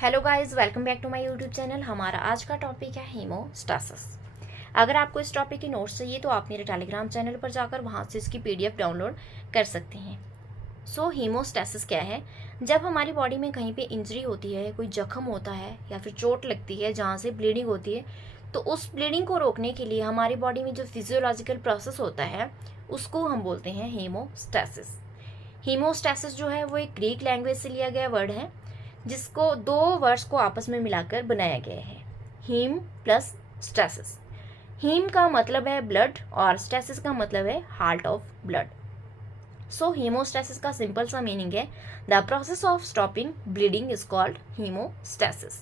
Hello guys, welcome back to my YouTube channel. हमारा आज का टॉपिक है हीमोस्टेसिस। अगर आपको इस टॉपिक की नोट्स चाहिए तो आप मेरे टेलीग्राम चैनल पर जाकर वहां से इसकी पीडीएफ डाउनलोड कर सकते हैं। हीमोस्टेसिस क्या है? जब हमारी बॉडी में कहीं पे इंजरी होती है, कोई जख्म होता है या फिर चोट लगती है जहाँ से ब्लीडिंग होती है, तो उस ब्लीडिंग को रोकने के लिए हमारी बॉडी में जो फिजियोलॉजिकल प्रोसेस होता है उसको हम बोलते हैं हीमोस्टेसिस। हीमोस्टेसिस जो है वो एक ग्रीक लैंग्वेज से लिया गया वर्ड है, जिसको दो वर्ड्स को आपस में मिलाकर बनाया गया है, हीम प्लस स्टेसिस। हीम का मतलब है ब्लड और स्टेसिस का मतलब है हार्ट ऑफ ब्लड। हीमोस्टेसिस का सिंपल सा मीनिंग है the process of stopping bleeding is called haemostasis.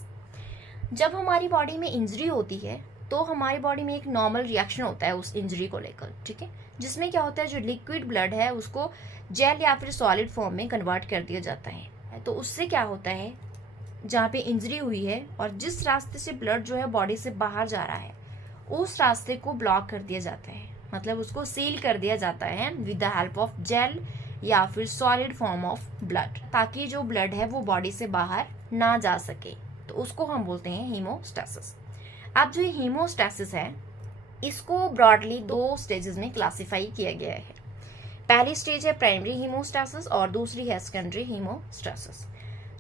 जब हमारी बॉडी में इंजरी होती है तो हमारी बॉडी में एक नॉर्मल रिएक्शन होता है उस इंजरी को लेकर, ठीक है, जिसमें क्या होता है, जो लिक्विड ब्लड है उसको जेल या फिर सॉलिड फॉर्म में कन्वर्ट कर दिया जाता है। तो उससे क्या होता है, जहाँ पे इंजरी हुई है और जिस रास्ते से ब्लड जो है बॉडी से बाहर जा रहा है उस रास्ते को ब्लॉक कर दिया जाता है, मतलब उसको सील कर दिया जाता है with the help of gel या फिर सॉलिड फॉर्म ऑफ ब्लड, ताकि जो ब्लड है वो बॉडी से बाहर ना जा सके। तो उसको हम बोलते हैं हीमोस्टेसिस। अब जो हीमोस्टेसिस है इसको ब्रॉडली दो स्टेजेस में क्लासिफाई किया गया है। पहली स्टेज है प्राइमरी हीमोस्टेसिस और दूसरी है सेकेंडरी हीमोस्टेसिस।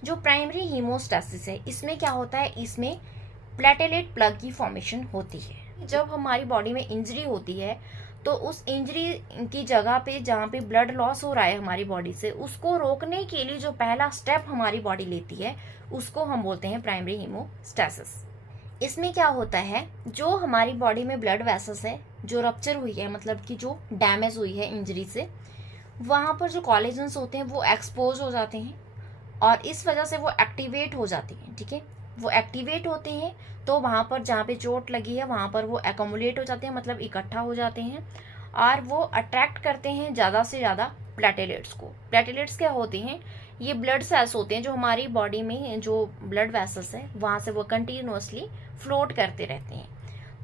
जो प्राइमरी हीमोस्टेसिस है इसमें क्या होता है, इसमें प्लेटेलेट प्लग की फॉर्मेशन होती है। जब हमारी बॉडी में इंजरी होती है तो उस इंजरी की जगह पे जहाँ पे ब्लड लॉस हो रहा है हमारी बॉडी से, उसको रोकने के लिए जो पहला स्टेप हमारी बॉडी लेती है उसको हम बोलते हैं प्राइमरी हीमोस्टेसिस। इसमें क्या होता है, जो हमारी बॉडी में ब्लड वेसल्स है जो रप्चर हुई है, मतलब कि जो डैमेज हुई है इंजरी से, वहाँ पर जो कोलेजन्स होते हैं वो एक्सपोज हो जाते हैं और इस वजह से वो एक्टिवेट हो जाती हैं, ठीक है। वो एक्टिवेट होते हैं तो वहाँ पर जहाँ पे चोट लगी है वहाँ पर वो एकोमुलेट हो जाते हैं, मतलब इकट्ठा हो जाते हैं और वो अट्रैक्ट करते हैं ज़्यादा से ज़्यादा प्लेटेलेट्स को। प्लेटेलेट्स क्या होते हैं, ये ब्लड सेल्स होते हैं जो हमारी बॉडी में जो ब्लड वेसल्स है वहाँ से वो कंटिन्यूसली फ्लोट करते रहते हैं,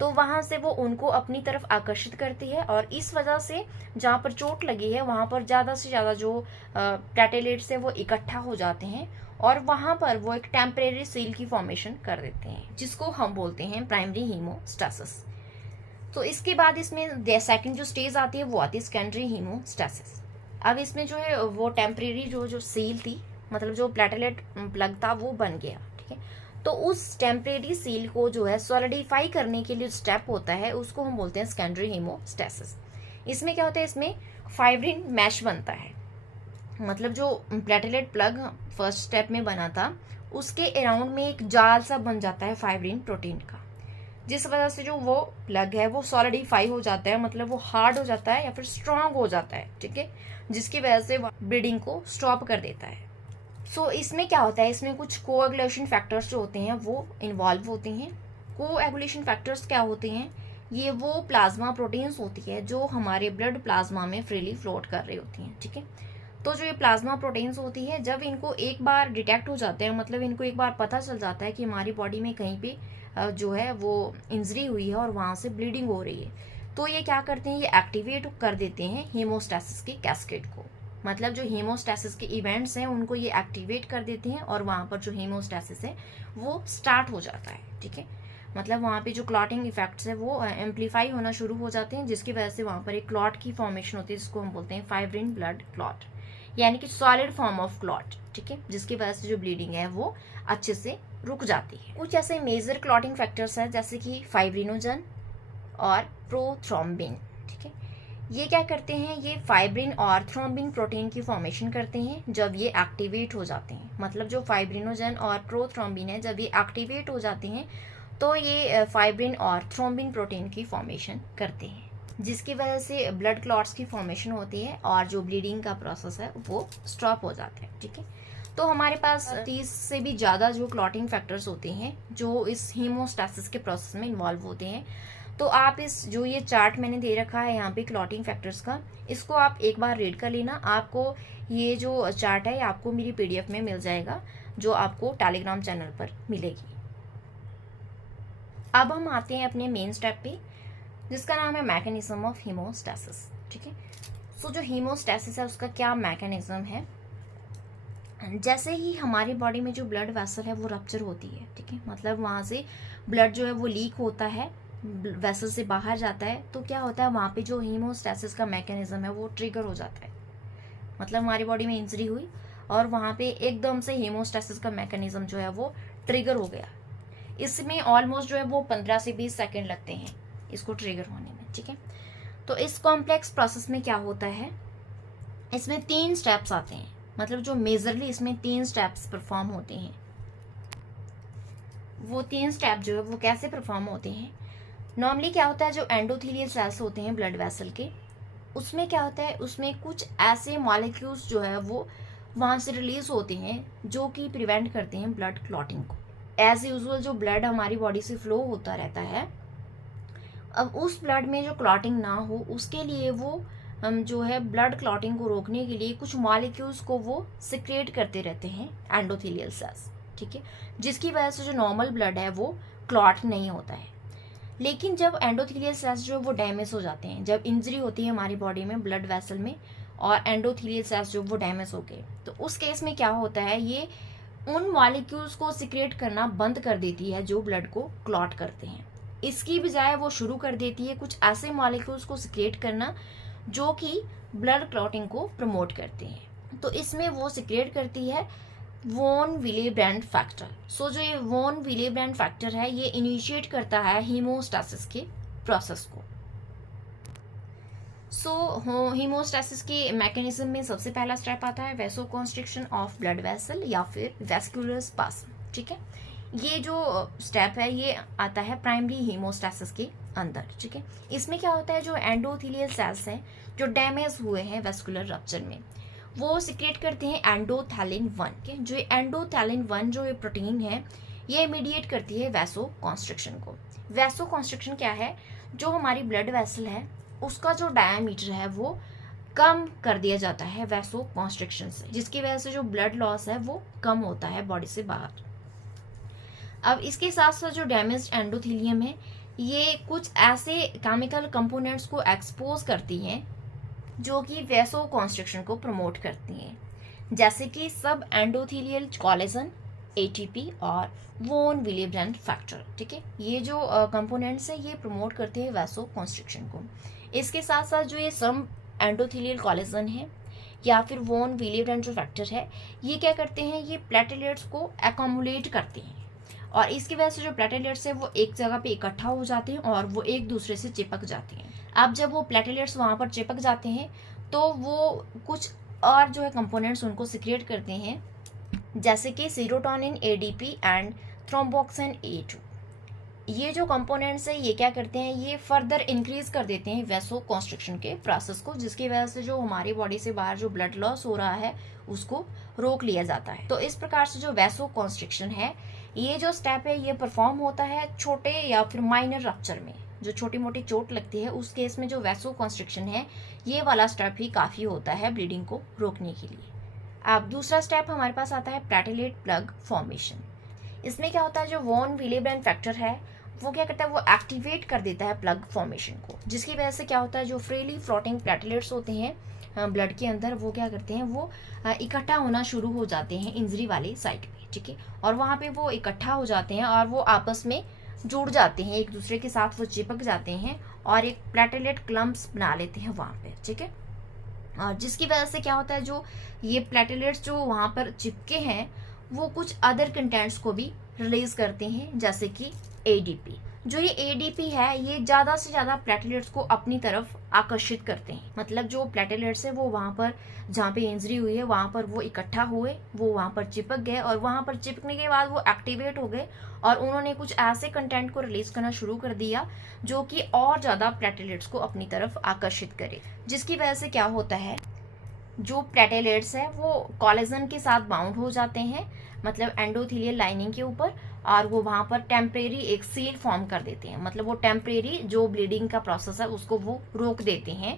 तो वहाँ से वो उनको अपनी तरफ आकर्षित करती है और इस वजह से जहाँ पर चोट लगी है वहाँ पर ज़्यादा से ज़्यादा जो प्लेटेलेट्स है वो इकट्ठा हो जाते हैं और वहाँ पर वो एक टेम्परेरी सील की फॉर्मेशन कर देते हैं, जिसको हम बोलते हैं प्राइमरी हीमोस्टेसिस। तो इसके बाद इसमें सेकंड जो स्टेज आती है वो आती है सेकेंडरी हीमोस्टेसिस। अब इसमें जो है वो टेम्परेरी जो सील थी, मतलब जो प्लेटेलेट प्लग था वो बन गया, ठीक है। तो उस टेम्परेरी सील को जो है सॉलिडिफाई करने के लिए स्टेप होता है उसको हम बोलते हैं सेकेंडरी हीमोस्टेसिस। इसमें क्या होता है, इसमें फाइब्रिन मैश बनता है, मतलब जो प्लेटेलेट प्लग फर्स्ट स्टेप में बना था उसके अराउंड में एक जाल सा बन जाता है फाइब्रिन प्रोटीन का, जिस वजह से जो वो प्लग है वो सॉलिडिफाई हो जाता है, मतलब वो हार्ड हो जाता है या फिर स्ट्रांग हो जाता है, ठीक है, जिसकी वजह से ब्लीडिंग को स्टॉप कर देता है। इसमें क्या होता है, इसमें कुछ कोएगुलेशन फैक्टर्स जो होते हैं वो इन्वॉल्व होते हैं। कोएगुलेशन फैक्टर्स क्या होते हैं, ये वो प्लाज्मा प्रोटीन्स होती है जो हमारे ब्लड प्लाज्मा में फ्रीली फ्लोट कर रही होती हैं, ठीक है। तो जो ये प्लाज्मा प्रोटीन्स होती है जब इनको एक बार डिटेक्ट हो जाते हैं, मतलब इनको एक बार पता चल जाता है कि हमारी बॉडी में कहीं पे जो है वो इंजरी हुई है और वहाँ से ब्लीडिंग हो रही है, तो ये क्या करते हैं, ये एक्टिवेट कर देते हैं हीमोस्टेसिस की कैस्केड को, मतलब जो हीमोस्टेसिस के इवेंट्स हैं उनको ये एक्टिवेट कर देते हैं और वहाँ पर जो हीमोस्टेसिस है वो स्टार्ट हो जाता है, ठीक है। मतलब वहाँ पे जो क्लॉटिंग इफेक्ट्स है वो एम्पलीफाई होना शुरू हो जाते हैं, जिसकी वजह से वहाँ पर एक क्लॉट की फॉर्मेशन होती है जिसको हम बोलते हैं फाइब्रिन ब्लड क्लॉट, यानी कि सॉलिड फॉर्म ऑफ क्लॉट, ठीक है, जिसकी वजह से जो ब्लीडिंग है वो अच्छे से रुक जाती है। कुछ ऐसे मेजर क्लॉटिंग फैक्टर्स हैं जैसे कि फाइब्रिनोजन और प्रोथ्रोम्बिन, ठीक है। ये क्या करते हैं, ये फाइब्रिन और थ्रोम्बिन प्रोटीन की फॉर्मेशन करते हैं जब ये एक्टिवेट हो जाते हैं, मतलब जो फाइब्रिनोजन और प्रोथ्रोम्बिन है जब ये एक्टिवेट हो जाते हैं तो ये फाइब्रिन और थ्रोम्बिन प्रोटीन की फॉर्मेशन करते हैं, जिसकी वजह से ब्लड क्लॉट्स की फॉर्मेशन होती है और जो ब्लीडिंग का प्रोसेस है वो स्टॉप हो जाता है, ठीक है। तो हमारे पास 30 से भी ज़्यादा जो क्लॉटिंग फैक्टर्स होते हैं जो इस हीमोस्टेसिस के प्रोसेस में इन्वॉल्व होते हैं। तो आप इस जो ये चार्ट मैंने दे रखा है यहाँ पे क्लॉटिंग फैक्टर्स का, इसको आप एक बार रीड कर लेना। आपको ये जो चार्ट है आपको मेरी पीडीएफ में मिल जाएगा जो आपको टेलीग्राम चैनल पर मिलेगी। अब हम आते हैं अपने मेन स्टेप पे जिसका नाम है मैकेनिज्म ऑफ हीमोस्टेसिस, ठीक है। जो हीमोस्टेसिस है उसका क्या मैकेनिज्म है, जैसे ही हमारी बॉडी में जो ब्लड वेसल है वो रप्चर होती है, ठीक है, मतलब वहाँ से ब्लड जो है वो लीक होता है, वेसल से बाहर जाता है, तो क्या होता है वहाँ पे जो हीमोस्टैसिस का मैकेनिज्म है वो ट्रिगर हो जाता है। मतलब हमारी बॉडी में इंजरी हुई और वहाँ पे एकदम से हीमोस्टैसिस का मैकेनिज्म जो है वो ट्रिगर हो गया। इसमें ऑलमोस्ट जो है वो 15 से 20 सेकेंड लगते हैं इसको ट्रिगर होने में, ठीक है। तो इस कॉम्प्लेक्स प्रोसेस में क्या होता है, इसमें 3 स्टेप्स आते हैं, मतलब जो मेजरली इसमें 3 स्टेप्स परफॉर्म होते हैं। वो 3 स्टेप जो है वो कैसे परफॉर्म होते हैं, नॉर्मली क्या होता है जो एंडोथेलियल सेल्स होते हैं ब्लड वेसल के, उसमें क्या होता है, उसमें कुछ ऐसे मॉलिक्यूल्स जो है वो वहाँ से रिलीज होते हैं जो कि प्रिवेंट करते हैं ब्लड क्लॉटिंग को। एज यूजुअल जो ब्लड हमारी बॉडी से फ्लो होता रहता है, अब उस ब्लड में जो क्लॉटिंग ना हो उसके लिए वो हम जो है ब्लड क्लॉटिंग को रोकने के लिए कुछ मॉलिक्यूल्स को वो सिक्रेट करते रहते हैं एंडोथेलियल सेल्स, ठीक है, जिसकी वजह से जो नॉर्मल ब्लड है वो क्लॉट नहीं होता है। लेकिन जब एंडोथेलियल सेल्स जो है वो डैमेज हो जाते हैं, जब इंजरी होती है हमारी बॉडी में ब्लड वेसल में और एंडोथेलियल सेल्स जो वो डैमेज हो गए, तो उस केस में क्या होता है, ये उन मॉलिक्यूल्स को सिक्रेट करना बंद कर देती है जो ब्लड को क्लॉट करते हैं। इसकी बजाय वो शुरू कर देती है कुछ ऐसे मॉलिक्यूल्स को सिक्रेट करना जो कि ब्लड क्लॉटिंग को प्रमोट करते हैं। तो इसमें वो सिक्रेट करती है वॉन विलेब्रेंड फैक्टर। सो जो ये वॉन विलेब्रेंड फैक्टर है ये इनिशिएट करता है हीमोस्टैसिस के प्रोसेस को। सो हीमोस्टैसिस के मैकेनिज्म में सबसे पहला स्टेप आता है वैसोकॉन्स्ट्रिक्शन ऑफ ब्लड वेसल या फिर वेस्कुलर स्पास्म, ठीक है। ये जो स्टेप है ये आता है प्राइमरी हीमोस्टैसिस के अंदर, ठीक है। इसमें क्या होता है, जो एंडोथेलियल सेल्स हैं जो डैमेज हुए हैं वेस्कुलर रप्चर में, वो सिक्रेट करते हैं एंडोथैलिन 1 के। जो एंडोथैलिन 1 जो ये प्रोटीन है ये मीडिएट करती है वैसोकॉन्स्ट्रिक्शन को। वैसोकॉन्स्ट्रिक्शन क्या है, जो हमारी ब्लड वेसल है उसका जो डायामीटर है वो कम कर दिया जाता है वैसोकॉन्स्ट्रिक्शन से, जिसकी वजह से जो ब्लड लॉस है वो कम होता है बॉडी से बाहर। अब इसके साथ साथ जो डैमेज एंडोथेलियम है ये कुछ ऐसे केमिकल कंपोनेंट्स को एक्सपोज करती हैं जो कि वैसोकॉन्स्ट्रिक्शन को प्रमोट करती हैं, जैसे कि सब एंडोथेलियल कोलेजन, एटीपी और वॉन विलेब्रेंड फैक्टर, ठीक है। ये जो कंपोनेंट्स हैं ये प्रमोट करते हैं वैसोकॉन्स्ट्रिक्शन को। इसके साथ साथ जो ये सब एंडोथेलियल कोलेजन है या फिर वॉन विलेब्रेंड जो फैक्टर है ये क्या करते हैं, ये प्लेटलेट्स को एक्युमुलेट करते हैं और इसकी वजह से जो प्लेटलेट्स है वो एक जगह पे इकट्ठा हो जाते हैं और वो एक दूसरे से चिपक जाते हैं। अब जब वो प्लेटलेट्स वहाँ पर चिपक जाते हैं तो वो कुछ और जो है कंपोनेंट्स उनको सिक्रिएट करते हैं, जैसे कि serotonin, ADP and thromboxane A2। ये जो कंपोनेंट्स है ये क्या करते हैं, ये फर्दर इंक्रीज कर देते हैं वैसोकॉन्स्ट्रिक्शन के प्रोसेस को, जिसकी वजह से जो हमारी बॉडी से बाहर जो ब्लड लॉस हो रहा है उसको रोक लिया जाता है। तो इस प्रकार से जो वैसोकॉन्स्ट्रिक्शन है ये जो स्टेप है ये परफॉर्म होता है छोटे या फिर माइनर रप्चर में, जो छोटी मोटी चोट लगती है उस केस में जो वैसोकॉन्स्ट्रिक्शन है ये वाला स्टेप ही काफ़ी होता है ब्लीडिंग को रोकने के लिए। अब दूसरा स्टेप हमारे पास आता है प्लेटलेट प्लग फॉर्मेशन। इसमें क्या होता है, जो वॉन विलेब्रेंड फैक्टर है वो क्या करता है, वो एक्टिवेट कर देता है प्लग फॉर्मेशन को, जिसकी वजह से क्या होता है, जो फ्रीली फ्लोटिंग प्लेटलेट्स होते हैं ब्लड के अंदर वो क्या करते हैं, वो इकट्ठा होना शुरू हो जाते हैं इंजरी वाली साइट पे, ठीक है। और वहाँ पे वो इकट्ठा हो जाते हैं और वो आपस में जुड़ जाते हैं, एक दूसरे के साथ वो चिपक जाते हैं और एक प्लेटलेट क्लम्प्स बना लेते हैं वहाँ पे, ठीक है। और जिसकी वजह से क्या होता है, जो ये प्लेटलेट्स जो वहाँ पर चिपके हैं वो कुछ अदर कंटेंट्स को भी रिलीज करते हैं, जैसे कि एडीपी। जो ये एडीपी है ये ज़्यादा से ज़्यादा प्लेटलेट्स को अपनी तरफ आकर्षित करते हैं। मतलब जो प्लेटलेट्स है वो वहाँ पर जहाँ पे इंजरी हुई है वहाँ पर वो इकट्ठा हुए, वो वहाँ पर चिपक गए और वहाँ पर चिपकने के बाद वो एक्टिवेट हो गए और उन्होंने कुछ ऐसे कंटेंट को रिलीज करना शुरू कर दिया जो कि और ज़्यादा प्लेटलेट्स को अपनी तरफ आकर्षित करे, जिसकी वजह से क्या होता है, जो प्लेटलेट्स है वो कोलेजन के साथ बाउंड हो जाते हैं, मतलब एंडोथेलियल लाइनिंग के ऊपर, और वो वहाँ पर टेम्परेरी एक सील फॉर्म कर देते हैं। मतलब वो टेम्परेरी जो ब्लीडिंग का प्रोसेस है उसको वो रोक देते हैं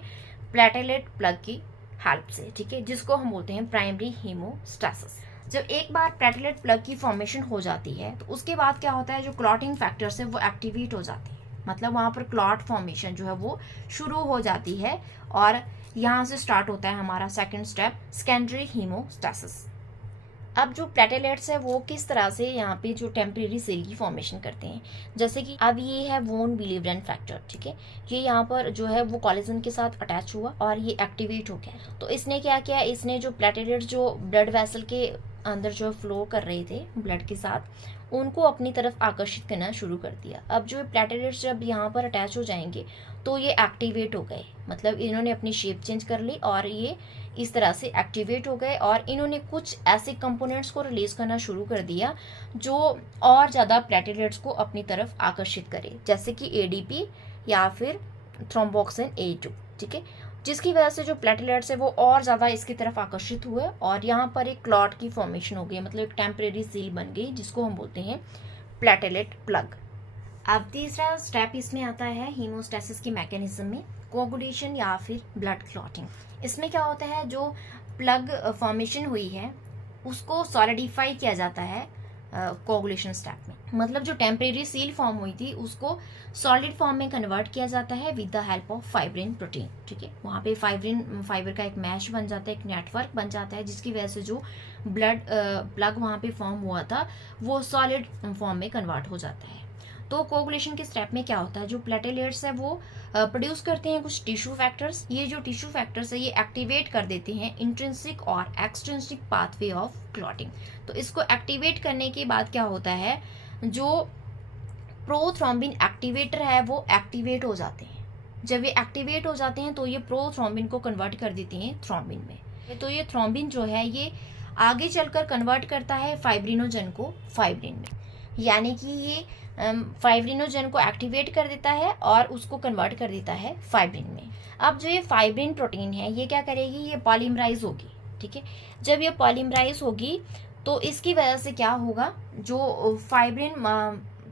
प्लेटलेट प्लग की हेल्प से, ठीक है, जिसको हम बोलते हैं प्राइमरी हीमोस्टैसिस। जब एक बार प्लेटलेट प्लग की फॉर्मेशन हो जाती है तो उसके बाद क्या होता है, जो क्लॉटिंग फैक्टर्स है वो एक्टिवेट हो जाते हैं। मतलब वहाँ पर क्लॉट फॉर्मेशन जो है वो शुरू हो जाती है और यहाँ से स्टार्ट होता है हमारा सेकंड स्टेप, सेकेंडरी हीमोस्टैसिस। अब जो प्लेटेलेट्स है वो किस तरह से यहाँ पे जो टेम्परेरी सेल की फॉर्मेशन करते हैं, जैसे कि अब ये है वोन विलिब्रेंट फैक्टर, ठीक है। ये यहाँ पर जो है वो कोलेजन के साथ अटैच हुआ और ये एक्टिवेट हो गया। तो इसने क्या किया, इसने जो प्लेटेलेट्स जो ब्लड वेसल के अंदर जो फ्लो कर रहे थे ब्लड के साथ, उनको अपनी तरफ आकर्षित करना शुरू कर दिया। अब जो प्लेटेलेट्स जब यहाँ पर अटैच हो जाएंगे तो ये एक्टिवेट हो गए, मतलब इन्होंने अपनी शेप चेंज कर ली और ये इस तरह से एक्टिवेट हो गए और इन्होंने कुछ ऐसे कंपोनेंट्स को रिलीज करना शुरू कर दिया जो और ज़्यादा प्लेटेलेट्स को अपनी तरफ आकर्षित करे, जैसे कि एडीपी या फिर थ्रोम्बोक्सिन A2, ठीक है। जिसकी वजह से जो प्लेटेलेट्स है वो और ज़्यादा इसकी तरफ आकर्षित हुए और यहाँ पर एक क्लॉट की फॉर्मेशन हो गई, मतलब एक टेम्परेरी सील बन गई जिसको हम बोलते हैं प्लेटेलेट प्लग। अब तीसरा स्टेप इसमें आता है हीमोस्टेसिस की मैकेनिज्म में, कोगुलेशन या फिर ब्लड क्लॉटिंग। इसमें क्या होता है, जो प्लग फॉर्मेशन हुई है उसको सॉलिडिफाई किया जाता है कोगुलेशन स्टेप में, मतलब जो टेम्परेरी सील फॉर्म हुई थी उसको सॉलिड फॉर्म में कन्वर्ट किया जाता है with the help of fibrin protein, ठीक है। वहाँ पे फाइब्रिन फाइबर का एक मैश बन जाता है, एक नेटवर्क बन जाता है, जिसकी वजह से जो ब्लड प्लग वहाँ पे फॉर्म हुआ था वो सॉलिड फॉर्म में कन्वर्ट हो जाता है। तो कोगुलेशन के स्टेप में क्या होता है, जो प्लेटेलेट्स है वो प्रोड्यूस करते हैं कुछ टिश्यू फैक्टर्स। ये जो टिश्यू फैक्टर्स है ये एक्टिवेट कर देते हैं इंट्रिंसिक और एक्सट्रिंसिक पाथवे ऑफ क्लॉटिंग। तो इसको एक्टिवेट करने के बाद क्या होता है, जो प्रोथ्रोम्बिन एक्टिवेटर है वो एक्टिवेट हो जाते हैं। जब ये एक्टिवेट हो जाते हैं तो ये प्रोथ्रोम्बिन को कन्वर्ट कर देते हैं थ्रोम्बिन में। तो ये थ्रोम्बिन जो है ये आगे चलकर कन्वर्ट करता है फाइब्रिनोजन को फाइब्रिन में, यानी कि ये फाइब्रिनोजन को एक्टिवेट कर देता है और उसको कन्वर्ट कर देता है फाइब्रिन में। अब जो ये फाइब्रिन प्रोटीन है ये क्या करेगी, ये पॉलीमराइज होगी, ठीक है। जब ये पॉलीमराइज होगी तो इसकी वजह से क्या होगा, जो फाइब्रिन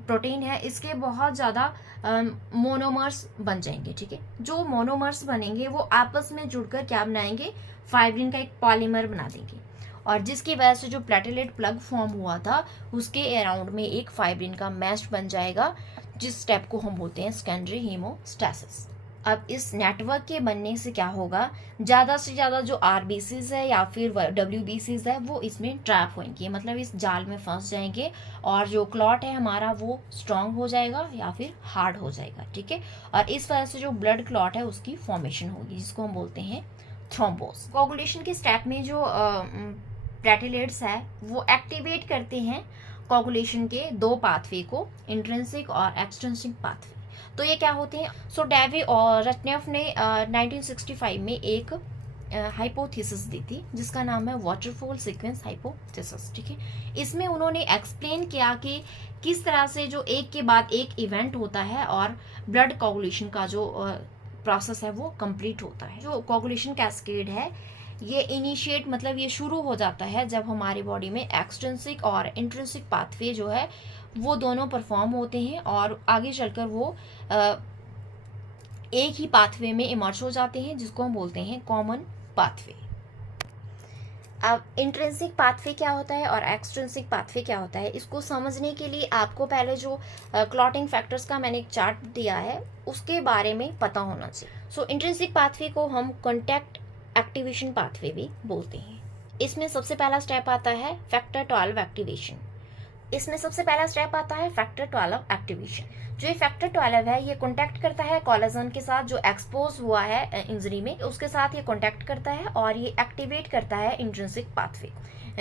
प्रोटीन है इसके बहुत ज़्यादा मोनोमर्स बन जाएंगे, ठीक है। जो मोनोमर्स बनेंगे वो आपस में जुड़कर क्या बनाएंगे, फाइब्रिन का एक पॉलीमर बना देंगे और जिसकी वजह से जो प्लेटेलेट प्लग फॉर्म हुआ था उसके अराउंड में एक फाइब्रिन का मैश बन जाएगा, जिस स्टेप को हम बोलते हैं सेकेंडरी हीमोस्टेसिस। अब इस नेटवर्क के बनने से क्या होगा, ज़्यादा से ज़्यादा जो आरबीसीज है या फिर डब्ल्यूबीसीज है वो इसमें ट्रैप होंगे, मतलब इस जाल में फंस जाएंगे और जो क्लॉट है हमारा वो स्ट्रांग हो जाएगा या फिर हार्ड हो जाएगा, ठीक है। और इस वजह से जो ब्लड क्लॉट है उसकी फॉर्मेशन होगी, जिसको हम बोलते हैं थ्रोम्बोस। कोगुलेशन के स्टेप में जो प्लेटेलेट्स है वो एक्टिवेट करते हैं कोगुलेशन के दो पाथवे को, इंट्रिंसिक और एक्सट्रिंसिक पाथवे। तो ये क्या होते हैं, सो डेवी और रटनेफ ने 1965 में एक हाइपोथेसिस दी थी जिसका नाम है वाटरफॉल सीक्वेंस हाइपोथेसिस, ठीक है। इसमें उन्होंने एक्सप्लेन किया कि किस तरह से जो एक के बाद एक इवेंट होता है और ब्लड कोगुलेशन का जो प्रोसेस है वो कंप्लीट होता है। जो कोगुलेशन कैस्केड है ये इनिशिएट, मतलब ये शुरू हो जाता है जब हमारी बॉडी में एक्सट्रिंसिक और इंट्रिंसिक पाथवे जो है वो दोनों परफॉर्म होते हैं और आगे चलकर वो एक ही पाथवे में इमर्ज हो जाते हैं, जिसको हम बोलते हैं कॉमन पाथवे। अब इंट्रिंसिक पाथवे क्या होता है और एक्सट्रिंसिक पाथवे क्या होता है, इसको समझने के लिए आपको पहले जो क्लॉटिंग फैक्टर्स का मैंने एक चार्ट दिया है उसके बारे में पता होना चाहिए। सो इंट्रिंसिक पाथवे को हम कॉन्टैक्ट एक्टिवेशन पाथवे भी बोलते हैं। इसमें सबसे पहला स्टेप आता है फैक्टर 12 एक्टिवेशन। इसमें सबसे पहला स्टेप आता है फैक्टर 12 एक्टिवेशन। जो ये फैक्टर 12 है ये कॉन्टैक्ट करता है कोलेजन के साथ जो एक्सपोज हुआ है इंजरी में, उसके साथ ये कॉन्टैक्ट करता है और ये एक्टिवेट करता है intrinsic pathway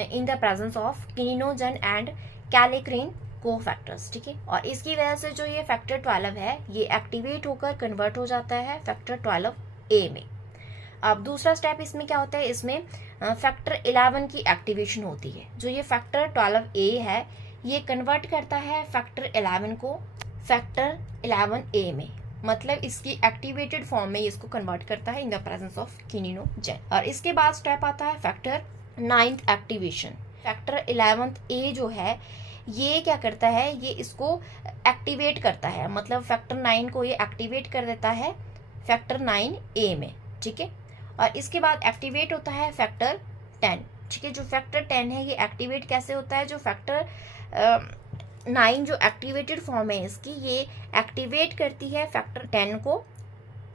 in the presence of kininogen and kallikrein cofactors, ठीक है। और इसकी वजह से जो ये फैक्टर 12 है ये एक्टिवेट होकर कन्वर्ट हो जाता है फैक्टर 12A में। अब दूसरा स्टेप इसमें क्या होता है, इसमें फैक्टर 11 की एक्टिवेशन होती है। जो ये फैक्टर 12A है ये कन्वर्ट करता है फैक्टर 11 को फैक्टर 11A में, मतलब इसकी एक्टिवेटेड फॉर्म में इसको कन्वर्ट करता है इन द प्रेजेंस ऑफ किनिनोजन। और इसके बाद स्टेप आता है factor 9th activation. Factor 11A जो है ये क्या करता है, ये इसको एक्टिवेट करता है, मतलब फैक्टर 9 को ये एक्टिवेट कर देता है फैक्टर 9A में, ठीक है। और इसके बाद एक्टिवेट होता है फैक्टर 10, ठीक है। जो फैक्टर 10 है ये एक्टिवेट कैसे होता है, जो फैक्टर 9 जो एक्टिवेटेड फॉर्म है इसकी ये एक्टिवेट करती है फैक्टर 10 को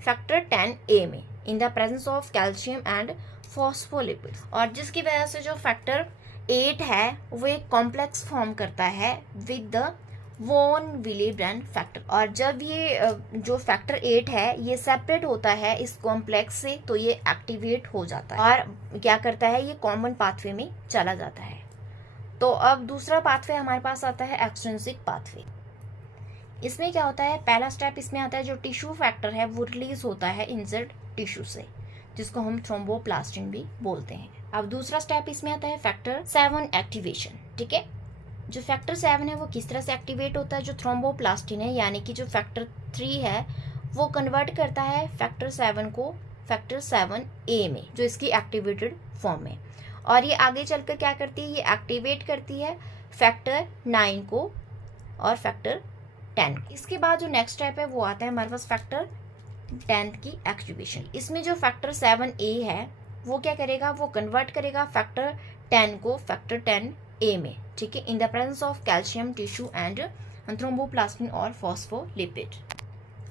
फैक्टर 10A में इन the presence of calcium and phospholipids, और जिसकी वजह से जो फैक्टर 8 है वो एक कॉम्प्लेक्स फॉर्म करता है विद द वॉन विलेब्रेंड फैक्टर, और जब ये जो फैक्टर 8 है ये सेपरेट होता है इस कॉम्प्लेक्स से तो ये एक्टिवेट हो जाता है और क्या करता है, ये कॉमन पाथवे में चला जाता है। तो अब दूसरा पाथवे हमारे पास आता है एक्सट्रिंसिक पाथवे। इसमें क्या होता है, पहला स्टेप इसमें आता है जो टिश्यू फैक्टर है वो रिलीज होता है इंजर्ड टिश्यू से, जिसको हम थ्रोम्बोप्लास्टिन भी बोलते हैं। अब दूसरा स्टेप इसमें आता है फैक्टर 7 एक्टिवेशन। ठीक है, जो फैक्टर 7 है वो किस तरह से एक्टिवेट होता है, जो थ्रोम्बोप्लास्टिन है यानी कि जो फैक्टर 3 है वो कन्वर्ट करता है फैक्टर 7 को फैक्टर 7A में, जो इसकी एक्टिवेटेड फॉर्म है, और ये आगे चलकर क्या करती है, ये एक्टिवेट करती है फैक्टर 9 को और फैक्टर 10। इसके बाद जो नेक्स्ट स्टेप है वो आता है हमारे पास फैक्टर 10 की एक्टिवेशन। इसमें जो फैक्टर 7A है वो क्या करेगा, वो कन्वर्ट करेगा फैक्टर 10 को फैक्टर 10A में। ठीक है, इन the presence of calcium tissue and thromboplastin और फॉस्फोलिपिड,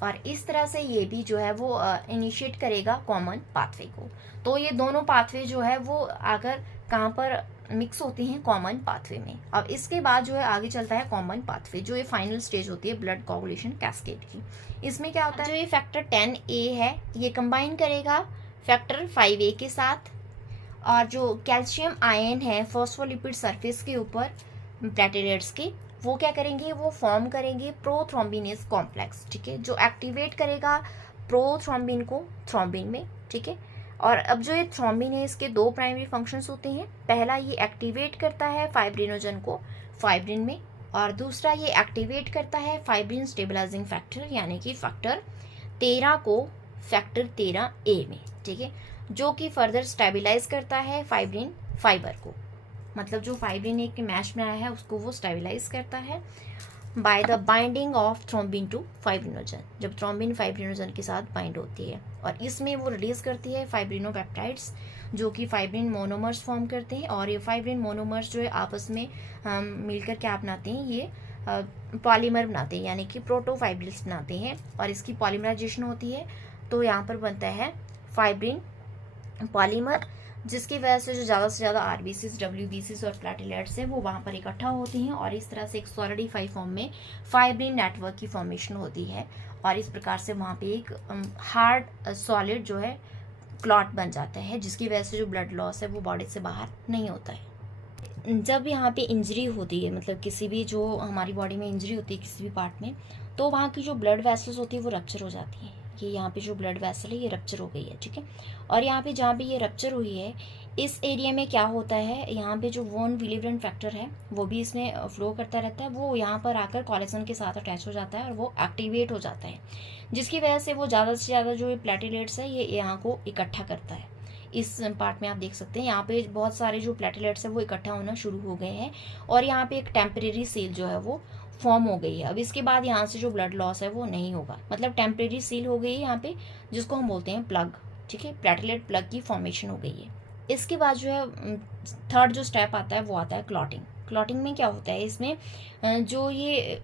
और इस तरह से ये भी जो है वो इनिशिएट करेगा कॉमन पाथवे को। तो ये दोनों पाथवे जो है वो आकर कहाँ पर मिक्स होते हैं, कॉमन पाथवे में। अब इसके बाद जो है आगे चलता है कॉमन पाथवे, जो ये फाइनल स्टेज होती है ब्लड कोगुलेशन कैस्केड की। इसमें क्या होता है, जो ये फैक्टर 10A है ये कंबाइन करेगा फैक्टर 5A के साथ, और जो कैल्शियम आयन है फॉस्फोलिपिड सरफेस के ऊपर प्लेटलेट्स के, वो क्या करेंगे, वो फॉर्म करेंगे प्रोथ्रोम्बिनेज कॉम्प्लेक्स। ठीक है, जो एक्टिवेट करेगा प्रोथ्रोम्बिन को थ्रोम्बिन में। ठीक है, और अब जो ये थ्रोम्बिन है इसके दो प्राइमरी फंक्शंस होते हैं, पहला ये एक्टिवेट करता है फाइब्रिनोजन को फाइब्रिन में, और दूसरा ये एक्टिवेट करता है फाइब्रिन स्टेबलाइजिंग फैक्टर यानी कि फैक्टर 13 को फैक्टर 13A में। ठीक है, जो कि फर्दर स्टेबलाइज करता है फाइब्रिन फाइबर को, मतलब जो फाइब्रिन एक मैश बनाया है उसको वो स्टेबलाइज करता है by the binding of thrombin to fibrinogen, जब थ्रोम्बिन फाइब्रिनोजन के साथ बाइंड होती है, और इसमें वो रिलीज करती है फाइब्रिनोपेप्टाइड्स जो कि फाइब्रिन मोनोमर्स फॉर्म करते हैं, और ये फाइब्रिन मोनोमर्स जो है आपस में मिलकर क्या बनाते हैं, ये पॉलीमर बनाते हैं यानी कि प्रोटोफाइब्रिल्स बनाते हैं, और इसकी पॉलीमराइजेशन होती है तो यहाँ पर बनता है फाइब्रिन पॉलीमर, जिसकी वजह से जो ज़्यादा से ज़्यादा आरबीसीज, डब्ल्यूबीसीज और प्लेटलेट्स हैं वो वहाँ पर इकट्ठा होती हैं, और इस तरह से एक सॉलिडिफाई फॉर्म में फाइब्रिन नेटवर्क की फॉर्मेशन होती है, और इस प्रकार से वहाँ पे एक हार्ड सॉलिड जो है क्लॉट बन जाता है, जिसकी वजह से जो ब्लड लॉस है वो बॉडी से बाहर नहीं होता है। जब यहाँ पे इंजरी होती है, मतलब किसी भी जो हमारी बॉडी में इंजरी होती है किसी भी पार्ट में, तो वहाँ की जो ब्लड वेसल्स होती है वो रप्चर हो जाती है। ये यहाँ पे जो ब्लड वेसल है ये रप्चर हो गई है। ठीक है, और यहाँ पे जहाँ पे ये रप्चर हुई है इस एरिया में क्या होता है, यहाँ पे जो वॉन विलेब्रेंड फैक्टर है वो भी इसमें फ्लो करता रहता है, वो यहाँ पर आकर कोलेजन के साथ अटैच हो जाता है और वो एक्टिवेट हो जाता है, जिसकी वजह से वो ज़्यादा से ज़्यादा जो प्लेटलेट्स है ये यहाँ को इकट्ठा करता है। इस पार्ट में आप देख सकते हैं यहाँ पे बहुत सारे जो प्लेटलेट्स है वो इकट्ठा होना शुरू हो गए हैं, और यहाँ पे एक टेम्परेरी सील जो है वो फॉर्म हो गई है। अब इसके बाद यहाँ से जो ब्लड लॉस है वो नहीं होगा, मतलब टेम्परेरी सील हो गई है यहाँ पे, जिसको हम बोलते हैं प्लग। ठीक है, प्लेटलेट प्लग की फॉर्मेशन हो गई है। इसके बाद जो है थर्ड जो स्टेप आता है वो आता है क्लॉटिंग। क्लॉटिंग में क्या होता है, इसमें जो ये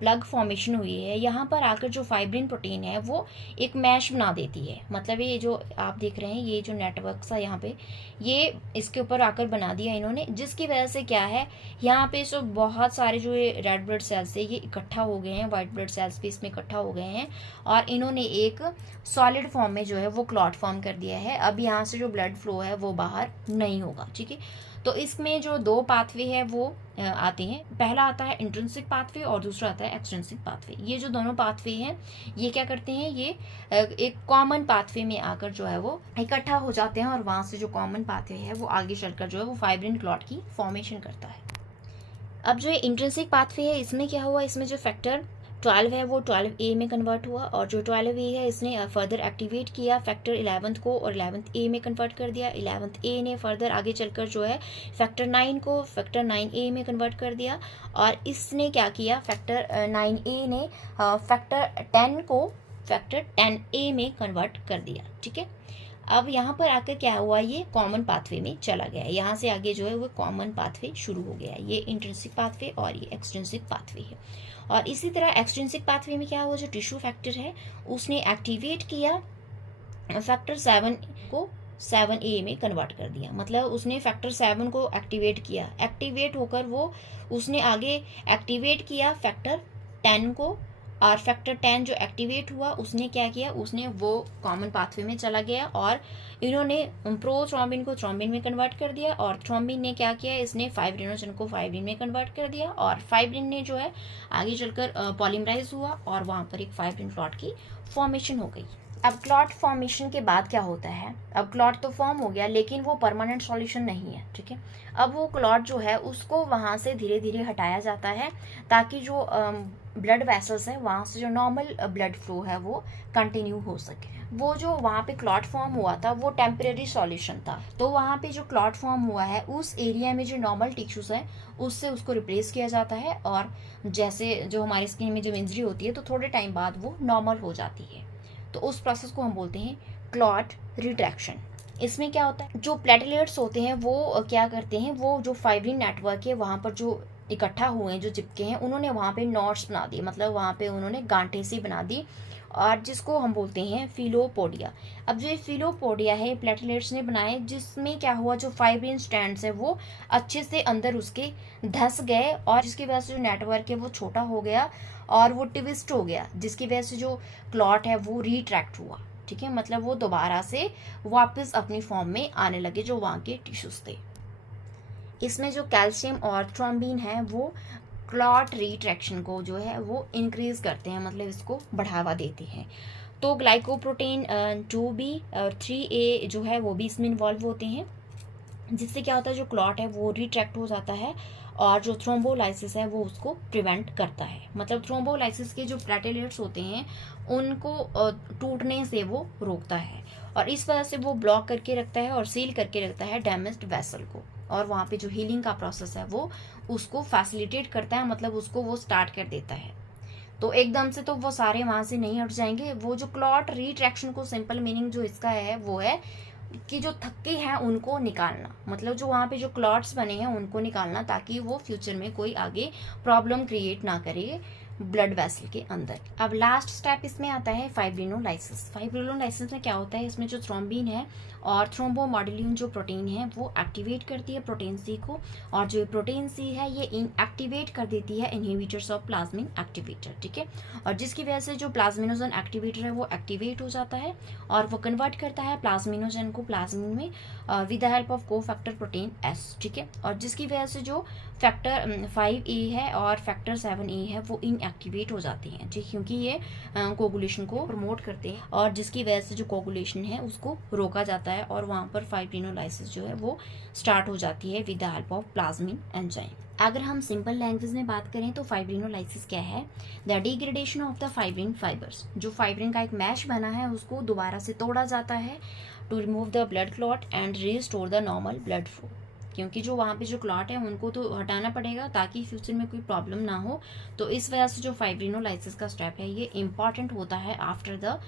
प्लग फॉर्मेशन हुई है यहाँ पर आकर जो फाइब्रिन प्रोटीन है वो एक मैश बना देती है, मतलब ये जो आप देख रहे हैं ये जो नेटवर्क सा यहाँ पे ये इसके ऊपर आकर बना दिया इन्होंने, जिसकी वजह से क्या है यहाँ पे जो बहुत सारे जो ये रेड ब्लड सेल्स है ये इकट्ठा हो गए हैं, वाइट ब्लड सेल्स भी इसमें इकट्ठा हो गए हैं, और इन्होंने एक सॉलिड फॉर्म में जो है वो क्लॉट फॉर्म कर दिया है। अब यहाँ से जो ब्लड फ्लो है वो बाहर नहीं होगा। ठीक है, तो इसमें जो दो पाथवे है वो आते हैं, पहला आता है इंट्रिंसिक पाथवे और दूसरा आता है एक्सट्रिंसिक पाथवे। ये जो दोनों पाथवे हैं ये क्या करते हैं, ये एक कॉमन पाथवे में आकर जो है वो इकट्ठा हो जाते हैं, और वहाँ से जो कॉमन पाथवे है वो आगे चलकर जो है वो फाइब्रिन क्लॉट की फॉर्मेशन करता है। अब जो इंट्रिंसिक पाथवे है इसमें क्या हुआ, इसमें जो फैक्टर 12 है वो 12A में कन्वर्ट हुआ, और जो 12A है इसने फर्दर एक्टिवेट किया फैक्टर 11 को और 11A में कन्वर्ट कर दिया। 11A ने फर्दर आगे चलकर जो है फैक्टर 9 को फैक्टर 9A में कन्वर्ट कर दिया, और इसने क्या किया, फैक्टर 9A ने फैक्टर 10 को फैक्टर 10A में कन्वर्ट कर दिया। ठीक है, अब यहाँ पर आकर क्या हुआ, ये कॉमन पाथवे में चला गया है, यहाँ से आगे जो है वो कॉमन पाथवे शुरू हो गया है। ये इंट्रिंसिक पाथवे और ये एक्सट्रिंसिक पाथवे है। और इसी तरह एक्सट्रिंसिक पाथवे में क्या हुआ, जो टिश्यू फैक्टर है उसने एक्टिवेट किया फैक्टर 7 को 7A में कन्वर्ट कर दिया। मतलब उसने फैक्टर 7 को एक्टिवेट किया, एक्टिवेट होकर वो उसने आगे एक्टिवेट किया फैक्टर 10 को, और फैक्टर 10 जो एक्टिवेट हुआ उसने क्या किया, उसने वो कॉमन पाथवे में चला गया और इन्होंने प्रो थ्रोम्बिन को थ्रोम्बिन में कन्वर्ट कर दिया, और थ्रोम्बिन ने क्या किया, इसने फाइब्रिनोजन को फाइब्रिन में कन्वर्ट कर दिया, और फाइब्रिन ने जो है आगे चलकर पॉलीमराइज हुआ और वहाँ पर एक फाइब्रिन क्लॉट की फॉर्मेशन हो गई। अब क्लॉट फॉर्मेशन के बाद क्या होता है, अब क्लॉट तो फॉर्म हो गया लेकिन वो परमानेंट सॉल्यूशन नहीं है, ठीक है। अब वो क्लॉट जो है उसको वहाँ से धीरे धीरे हटाया जाता है ताकि जो ब्लड वेसल्स है वहाँ से जो नॉर्मल ब्लड फ्लो है वो कंटिन्यू हो सके। वो जो वहाँ पे क्लॉट फॉर्म हुआ था वो टेम्परेरी सॉल्यूशन था, तो वहाँ पे जो क्लॉट फॉर्म हुआ है उस एरिया में जो नॉर्मल टिश्यूज है उससे उसको रिप्लेस किया जाता है, और जैसे जो हमारी स्किन में जो इंजरी होती है तो थोड़े टाइम बाद वो नॉर्मल हो जाती है। तो उस प्रोसेस को हम बोलते हैं क्लॉट रिट्रैक्शन। इसमें क्या होता है, जो प्लेटलेट्स होते हैं वो क्या करते हैं, वो जो फाइब्रिन नेटवर्क है वहाँ पर जो इकट्ठा हुए हैं, जो चिपके हैं, उन्होंने वहाँ पे नॉट्स बना दिए, मतलब वहाँ पे उन्होंने गांठें सी बना दी, और जिसको हम बोलते हैं फिलोपोडिया। अब जो फिलोपोडिया है प्लेटलेट्स ने बनाए, जिसमें क्या हुआ, जो फाइब्रिन स्ट्रैंड्स है वो अच्छे से अंदर उसके धंस गए, और जिसकी वजह से जो नेटवर्क है वो छोटा हो गया और वो ट्विस्ट हो गया, जिसकी वजह से जो क्लॉट है वो रिट्रैक्ट हुआ, ठीक है। मतलब वो दोबारा से वापस अपनी फॉर्म में आने लगे जो वहाँ के टिश्यूज थे। इसमें जो कैल्शियम और थ्रोम्बिन है वो क्लॉट रिट्रैक्शन को जो है वो इंक्रीज करते हैं, मतलब इसको बढ़ावा देते हैं। तो ग्लाइकोप्रोटीन 2B और 3A जो है वो भी इसमें इन्वॉल्व होते हैं, जिससे क्या होता है, जो क्लॉट है वो रिट्रैक्ट हो जाता है, और जो थ्रोम्बोलाइसिस है वो उसको प्रिवेंट करता है। मतलब थ्रोम्बोलाइसिस के जो प्लेटलेट्स होते हैं उनको टूटने से वो रोकता है, और इस वजह से वो ब्लॉक करके रखता है और सील करके रखता है डैमेज्ड वेसल को, और वहाँ पे जो हीलिंग का प्रोसेस है वो उसको फैसिलिटेट करता है, मतलब उसको वो स्टार्ट कर देता है। तो एकदम से तो वो सारे वहाँ से नहीं हट जाएंगे। वो जो क्लॉट रिट्रैक्शन को सिंपल मीनिंग जो इसका है वो है कि जो थक्के हैं उनको निकालना, मतलब जो वहाँ पे जो क्लॉट्स बने हैं उनको निकालना, ताकि वो फ्यूचर में कोई आगे प्रॉब्लम क्रिएट ना करे ब्लड वेसल के अंदर। अब लास्ट स्टेप इसमें आता है फाइब्रिनोलाइसिस। फाइब्रिनोलाइसिस में क्या होता है, इसमें जो थ्रोम्बिन है और थ्रोम्बोमॉड्यूलिन जो प्रोटीन है वो एक्टिवेट करती है प्रोटीन सी को, और जो प्रोटीन सी है ये एक्टिवेट कर देती है इनहिबिटर्स ऑफ प्लाज्मिन एक्टिवेटर, ठीक है। और जिसकी वजह से जो प्लाज्मिनोजन एक्टिवेटर है वो एक्टिवेट हो जाता है और वो कन्वर्ट करता है प्लाज्मिनोजन को प्लाज्मिन में विद द हेल्प ऑफ को फैक्टर प्रोटीन S, ठीक है। और जिसकी वजह से जो फैक्टर 5A है और फैक्टर 7A है वो इनएक्टिवेट हो जाते हैं, ठीक, क्योंकि ये कोगुलेशन को प्रमोट करते हैं, और जिसकी वजह से जो कोगुलेशन है उसको रोका जाता है, और वहाँ पर फाइब्रिनोलाइसिस जो है वो स्टार्ट हो जाती है with the help of plasmin enzyme. अगर हम सिंपल लैंग्वेज में बात करें तो फाइब्रिनोलाइसिस क्या है, the degradation of the fibrin fibres. जो फाइब्रिन का एक मैश बना है उसको दोबारा से तोड़ा जाता है to remove the blood clot and restore the normal blood flow, क्योंकि जो वहाँ पे जो क्लॉट है उनको तो हटाना पड़ेगा ताकि फ्यूचर में कोई प्रॉब्लम ना हो। तो इस वजह से जो फाइब्रिनोलाइसिस का स्टेप है ये इम्पॉर्टेंट होता है आफ्टर द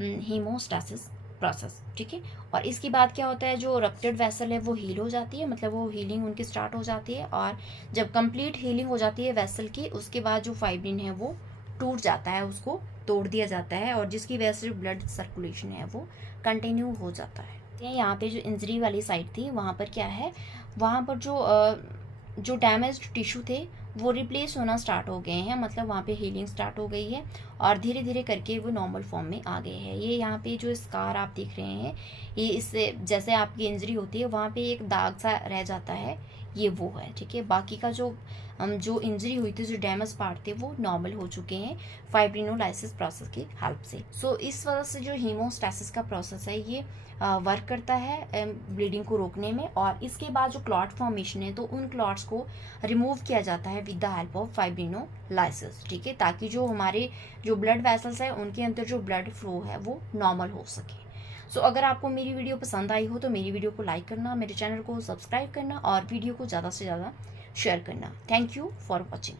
हीमोस्टेसिस प्रोसेस, ठीक है। और इसके बाद क्या होता है, जो रप्टेड वेसल है वो हील हो जाती है, मतलब वो हीलिंग उनकी स्टार्ट हो जाती है, और जब कंप्लीट हीलिंग हो जाती है वेसल की उसके बाद जो फाइब्रिन है वो टूट जाता है, उसको तोड़ दिया जाता है, और जिसकी वजह से जो ब्लड सर्कुलेशन है वो कंटिन्यू हो जाता है। यहाँ पे जो इंजरी वाली साइड थी वहाँ पर क्या है, वहाँ पर जो डैमेज्ड टिश्यू थे वो रिप्लेस होना स्टार्ट हो गए हैं, मतलब वहाँ पे हीलिंग स्टार्ट हो गई है और धीरे धीरे करके वो नॉर्मल फॉर्म में आ गए हैं। ये यहाँ पे जो स्कार आप देख रहे हैं ये इससे जैसे आपकी इंजरी होती है वहाँ पे एक दाग सा रह जाता है, ये वो है, ठीक है। बाकी का जो इंजरी हुई थी, जो डैमेज पार्ट थे वो नॉर्मल हो चुके हैं फाइब्रिनोलाइसिस प्रोसेस की हेल्प से। सो इस वजह से जो हीमोस्टेसिस का प्रोसेस है ये वर्क करता है ब्लीडिंग को रोकने में, और इसके बाद जो क्लॉट फॉर्मेशन है तो उन क्लॉट्स को रिमूव किया जाता है विद द हेल्प ऑफ फाइब्रिनोलाइसिस, ठीक है, ताकि जो हमारे जो ब्लड वेसल्स है उनके अंदर जो ब्लड फ्लो है वो नॉर्मल हो सके। सो अगर आपको मेरी वीडियो पसंद आई हो तो मेरी वीडियो को लाइक करना, मेरे चैनल को सब्सक्राइब करना और वीडियो को ज़्यादा से ज़्यादा शेयर करना। Thank you for watching.